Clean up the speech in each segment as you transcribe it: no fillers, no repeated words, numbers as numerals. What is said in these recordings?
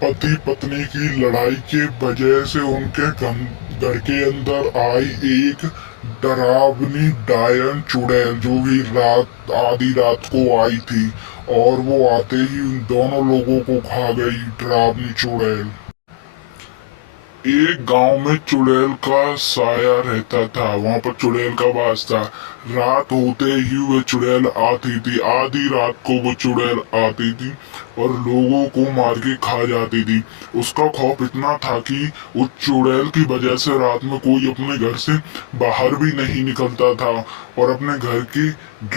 पति पत्नी की लड़ाई के वजह से उनके घर के अंदर आई एक डरावनी डायन चुड़ैल, जो कि रात आधी रात को आई थी और वो आते ही उन दोनों लोगों को खा गई डरावनी चुड़ैल। एक गांव में चुड़ैल का साया रहता था, वहां पर चुड़ैल का वास था। रात होते ही वह चुड़ैल आती थी, आधी रात को वो चुड़ैल आती थी और लोगों को मार के खा जाती थी। उसका खौफ इतना था कि उस चुड़ैल की वजह से रात में कोई अपने घर से बाहर भी नहीं निकलता था और अपने घर के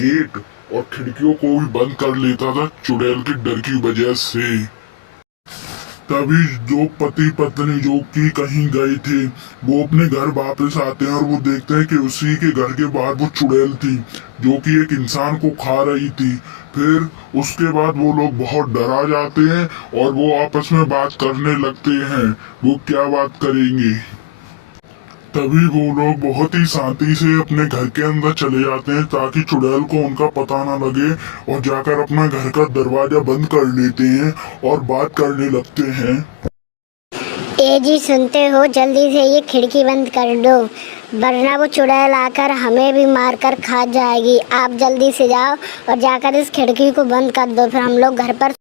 गेट और खिड़कियों को भी बंद कर लेता था चुड़ैल के डर की वजह से। तभी जो पति पत्नी जो कि कहीं गए थे, वो अपने घर वापस आते हैं और वो देखते हैं कि उसी के घर के बाहर वो चुड़ैल थी, जो कि एक इंसान को खा रही थी। फिर उसके बाद वो लोग बहुत डरा जाते हैं और वो आपस में बात करने लगते हैं। वो क्या बात करेंगे? तभी वो लोग बहुत ही शांति से अपने घर के अंदर चले जाते हैं ताकि चुड़ैल को उनका पता ना लगे, और जाकर अपना घर का दरवाजा बंद कर लेते हैं और बात करने लगते हैं। ए जी, सुनते हो? जल्दी से ये खिड़की बंद कर दो, वरना वो चुड़ैल आकर हमें भी मार कर खा जाएगी। आप जल्दी से जाओ और जाकर इस खिड़की को बंद कर दो, फिर हम लोग घर पर।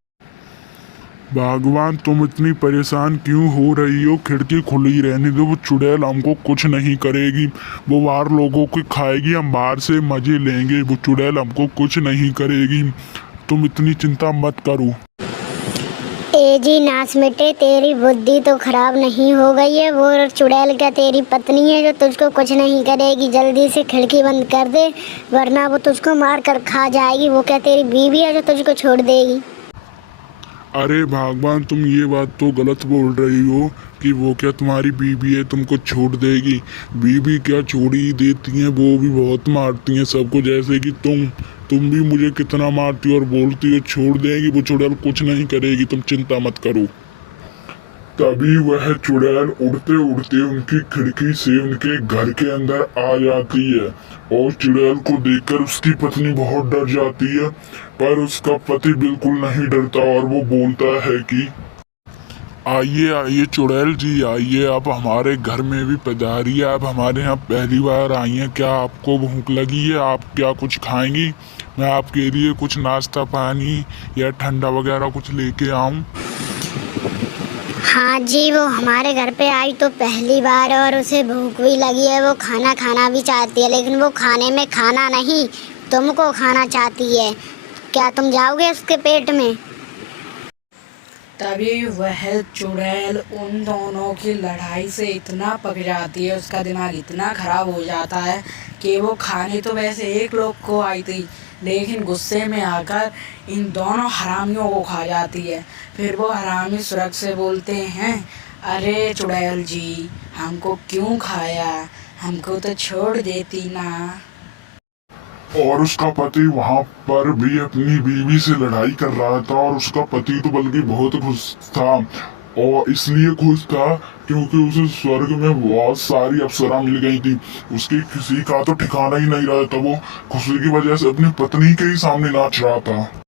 भगवान, तुम इतनी परेशान क्यों हो रही हो? खिड़की खुली रहने दो, वो चुड़ैल हमको कुछ नहीं करेगी। वो बाहर लोगों को खाएगी, हम बाहर से मजे लेंगे। वो चुड़ैल हमको कुछ नहीं करेगी, तुम इतनी चिंता मत करो। ए जी, नाच मिटे, तेरी बुद्धि तो खराब नहीं हो गई है? वो चुड़ैल क्या तेरी पत्नी है जो तुझको कुछ नहीं करेगी? जल्दी से खिड़की बंद कर दे, वरना वो तुझको मार कर खा जाएगी। वो क्या तेरी बीवी है जो तुझको छोड़ देगी? अरे भगवान, तुम ये बात तो गलत बोल रही हो कि वो क्या तुम्हारी बीवी है तुमको छोड़ देगी। बीवी क्या छोड़ ही देती हैं, वो भी बहुत मारती हैं सबको, जैसे कि तुम भी मुझे कितना मारती हो और बोलती हो छोड़ देगी। वो चुड़ैल कुछ नहीं करेगी, तुम चिंता मत करो। तभी वह चुड़ैल उड़ते उड़ते उनकी खिड़की से उनके घर के अंदर आ जाती है और चुड़ैल को देखकर उसकी पत्नी बहुत डर जाती है, पर उसका पति बिल्कुल नहीं डरता और वो बोलता है कि आइए आइए चुड़ैल जी, आइए, आप हमारे घर में भी पधारिए। आप हमारे यहाँ पहली बार आई हैं, क्या आपको भूख लगी है? आप क्या कुछ खाएंगी? मैं आपके लिए कुछ नाश्ता पानी या ठंडा वगैरह कुछ लेके आऊँ? हाँ जी, वो हमारे घर पे आई तो पहली बार है और उसे भूख भी लगी है। वो खाना खाना भी चाहती है, लेकिन वो खाने में खाना नहीं, तुमको खाना चाहती है। क्या तुम जाओगे उसके पेट में? तभी वह चुड़ैल उन दोनों की लड़ाई से इतना पक जाती है, उसका दिमाग इतना खराब हो जाता है कि वो खाने तो वैसे एक लोग को आई थी, लेकिन गुस्से में आकर इन दोनों हरामियों को खा जाती है। फिर वो हरामी सुरग से बोलते हैं, अरे चुड़ैल जी, हमको क्यों खाया? हमको तो छोड़ देती ना। और उसका पति वहां पर भी अपनी बीवी से लड़ाई कर रहा था और उसका पति तो बल्कि बहुत खुश था, और इसलिए खुश था क्योंकि उसे स्वर्ग में बहुत सारी अप्सरा मिल गई थी। उसकी किसी का तो ठिकाना ही नहीं रहा था, वो खुशी की वजह से अपनी पत्नी के ही सामने नाच रहा था।